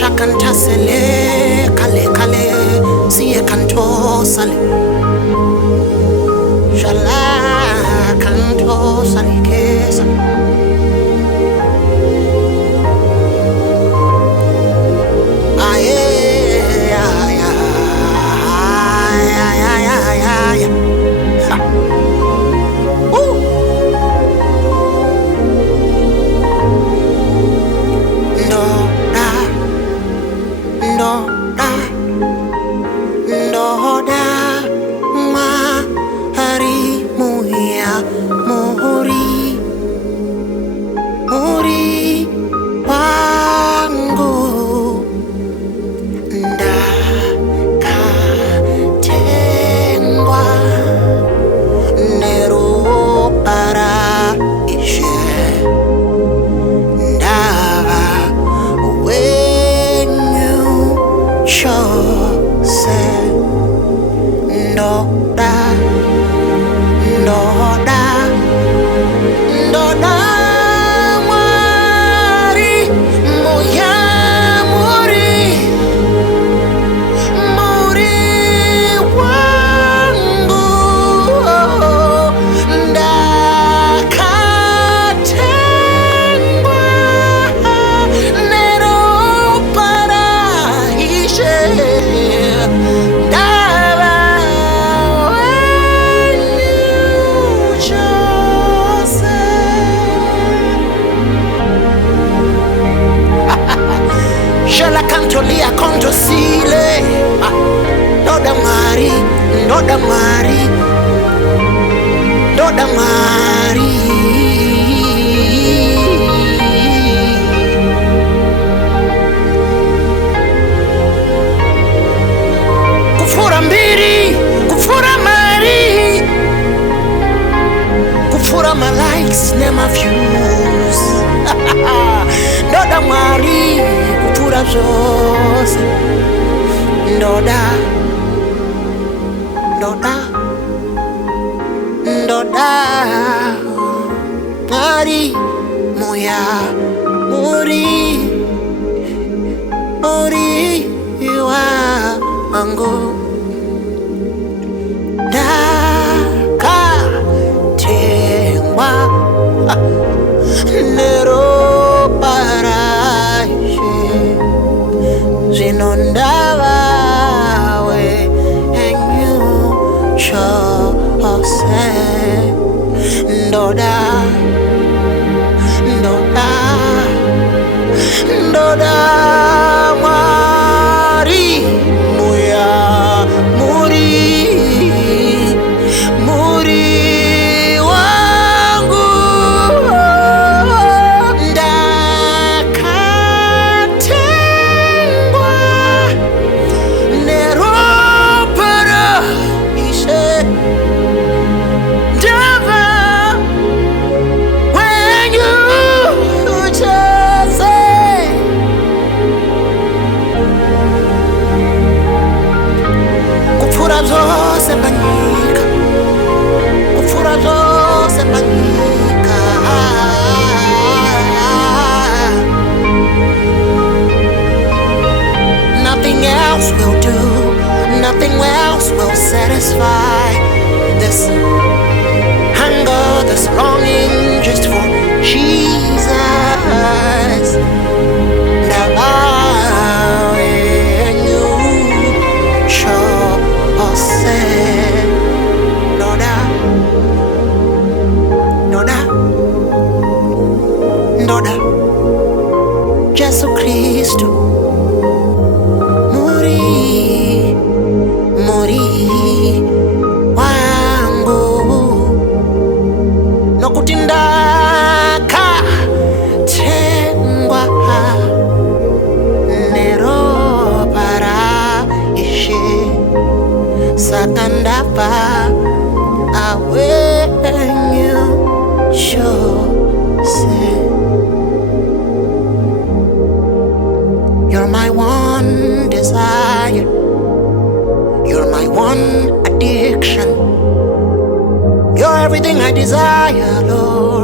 Shakantasele kale kale siye kanto sale shala kanto sale kesa aye aye aye aye aye Ndoda mahari muya muri wangu ndakatengwa nerupara ishe ndava wenyu chose ndoda mwari muya muri wangu ndakatengwa nero para ishe Shela kantolia konto sile Ndoda mwari Kufura mbiri, kufura mari Kufura my likes, nema views Ndoda mwari kufura zose Ndoda Mwari muya muri wangu ndakatengwa nero paraishe zvino ndava wenyu chose ndoda mwari muya muri wangu ndakatengwa nero para ishe ndava wenyu chose everything I desire, Lord.